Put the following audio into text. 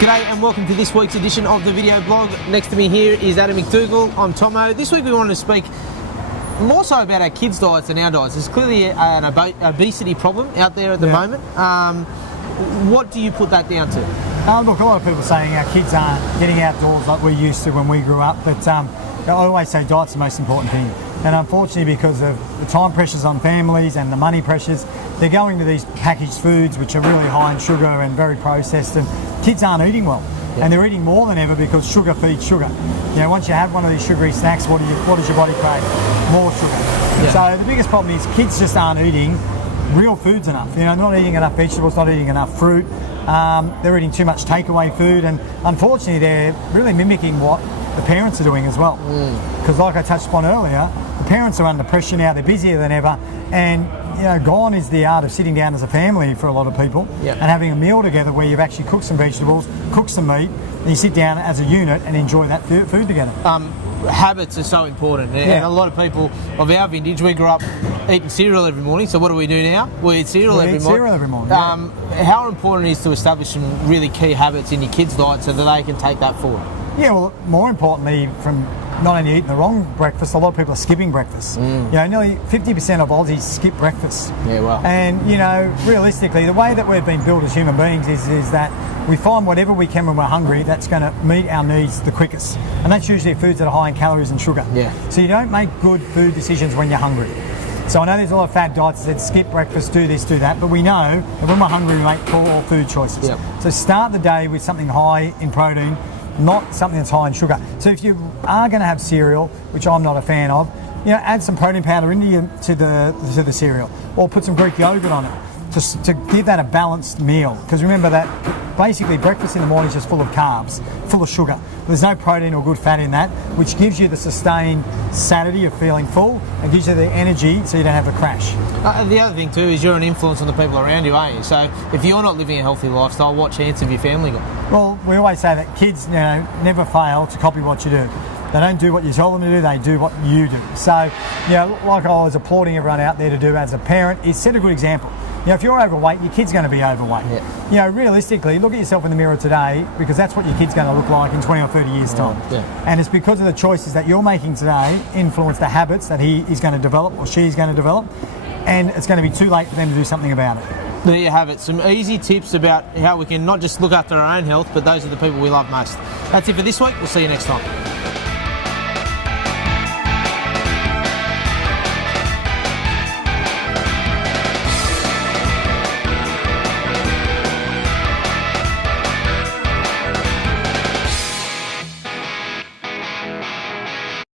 G'day and welcome to this week's edition of the video blog. Next to me here is Adam McDougall. I'm Tomo. This week we wanted to speak more so about our kids' diets than our diets. There's clearly an obesity problem out there at the moment. What do you put that down to? Look, a lot of people are saying our kids aren't getting outdoors like we used to when we grew up, but I always say diet's the most important thing. And unfortunately, because of the time pressures on families and the money pressures, they're going to these packaged foods which are really high in sugar and very processed, and kids aren't eating well. And they're eating more than ever because sugar feeds sugar. You know, once you have one of these sugary snacks, what does your body crave? More sugar. So the biggest problem is kids just aren't eating real foods enough. You know, not eating enough vegetables, not eating enough fruit. They're eating too much takeaway food, and unfortunately they're really mimicking what the parents are doing as well. Because like I touched upon earlier, the parents are under pressure now, they're busier than ever, and you know, gone is the art of sitting down as a family for a lot of people and having a meal together where you've actually cooked some vegetables, cooked some meat, and you sit down as a unit and enjoy that food together. Habits are so important, and a lot of people of our vintage, we grew up eating cereal every morning. So what do we do now? We eat cereal every morning. How important it is to establish some really key habits in your kids' diet so that they can take that forward? Yeah, well, more importantly, from not only eating the wrong breakfast, a lot of people are skipping breakfast. You know, nearly 50% of Aussies skip breakfast. And, you know, realistically, the way that we've been built as human beings is that we find whatever we can when we're hungry that's going to meet our needs the quickest. And that's usually foods that are high in calories and sugar. So you don't make good food decisions when you're hungry. So I know there's a lot of fad diets that skip breakfast, do this, do that, but we know that when we're hungry, we make poor food choices. So start the day with something high in protein, not something that's high in sugar. So if you are going to have cereal, which I'm not a fan of, you know, add some protein powder to the cereal, or put some Greek yogurt on it to give that a balanced meal. Because remember that basically breakfast in the morning is just full of carbs, full of sugar. There's no protein or good fat in that, which gives you the sustained satiety of feeling full and gives you the energy so you don't have a crash. The other thing too is you're an influence on the people around you, aren't you? So if you're not living a healthy lifestyle, what chance have your family got? Well, we always say that kids, you know, never fail to copy what you do. They don't do what you tell them to do, they do what you do. So, you know, like I was applauding everyone out there to do as a parent, is set a good example. You know, if you're overweight, your kid's going to be overweight. You know, realistically, look at yourself in the mirror today, because that's what your kid's going to look like in 20 or 30 years' time. And it's because of the choices that you're making today influence the habits that he is going to develop or she's going to develop, and it's going to be too late for them to do something about it. There you have it, some easy tips about how we can not just look after our own health, but those are the people we love most. That's it for this week. We'll see you next time.